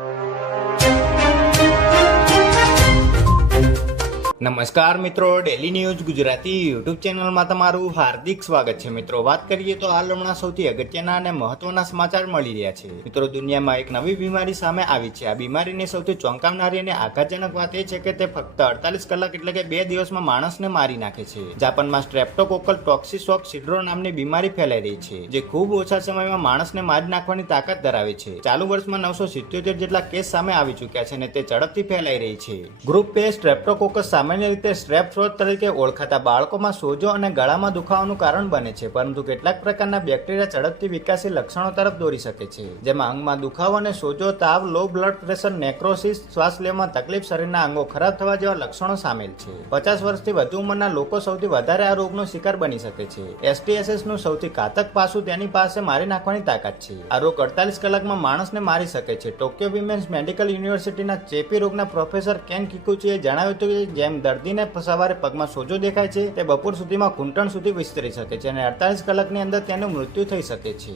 you. નમસ્કાર મિત્રો daily news Gujarati YouTube ચેનલમાં તમારું હાર્દિક સ્વાગત છે. મિત્રો, વાત કરીએ તો હાલ હમણાં સૌથી અગત્યના અને મહત્વના સમાચાર મળી રહ્યા છે. મિત્રો, દુનિયામાં એક નવી બીમારી સામે આવી છે. આ બીમારીની સૌથી ચોંકાવનારી અને આઘાતજનક વાત એ છે કે તે ફક્ત અડતાલીસ કલાક એટલે કે બે દિવસમાં માણસને મારી નાખે છે. જાપાનમાં સ્ટ્રેપ્ટોકોકલ ટોક્સિસોક સિડ્રો નામની બીમારી ફેલાઈ રહી છે, જે ખૂબ ઓછા સમયમાં માણસને મારી નાખવાની તાકાત ધરાવે છે. ચાલુ વર્ષમાં નવસો સિત્યોતેર જેટલા કેસ સામે આવી ચૂક્યા છે અને તે ઝડપથી ફેલાઈ રહી છે. ગ્રુપ બે સ્ટ્રેપ્ટોકોકસ સામાન્ય રીતે સ્ટ્રેપ થ્રોટ તરીકે ઓળખાતા બાળકોમાં સોજો અને ગળામાં દુખાવાનું કારણ બને છે, પરંતુ કેટલાક પ્રકારના બેક્ટેરિયા ઝડપથી વિકાસી લક્ષણો તરફ દોરી શકે છે, જેમાં અંગમાં દુખાવો અને સોજો, તાવ લો બ્લડ પ્રેશર નેક્રોસિસ શ્વાસ લેવામાં તકલીફ, શરીરના અંગો ખરાબ થવા જેવા લક્ષણો સામેલ છે. પચાસ વર્ષથી વધુ ઉંમરના લોકો સૌથી વધારે આ રોગનો શિકાર બની શકે છે. એસટીએસએસનું સૌથી ઘાતક પાસું તેની પાસે મારી નાખવાની તાકાત છે. આ રોગ અડતાલીસ કલાકમાં માણસને મારી શકે છે. ટોક્યો વિમેન્સ મેડિકલ યુનિવર્સિટીના ચેપી રોગના પ્રોફેસર કેન કિકુચીએ જણાવ્યું હતું કે જેમ દર્દીને સવારે પગમાં સોજો દેખાય છે, તે બપોર સુધીમાં ઘૂંટણ સુધી વિસ્તરી શકે છે અને અડતાલીસ કલાકની અંદર તેનું મૃત્યુ થઈ શકે છે.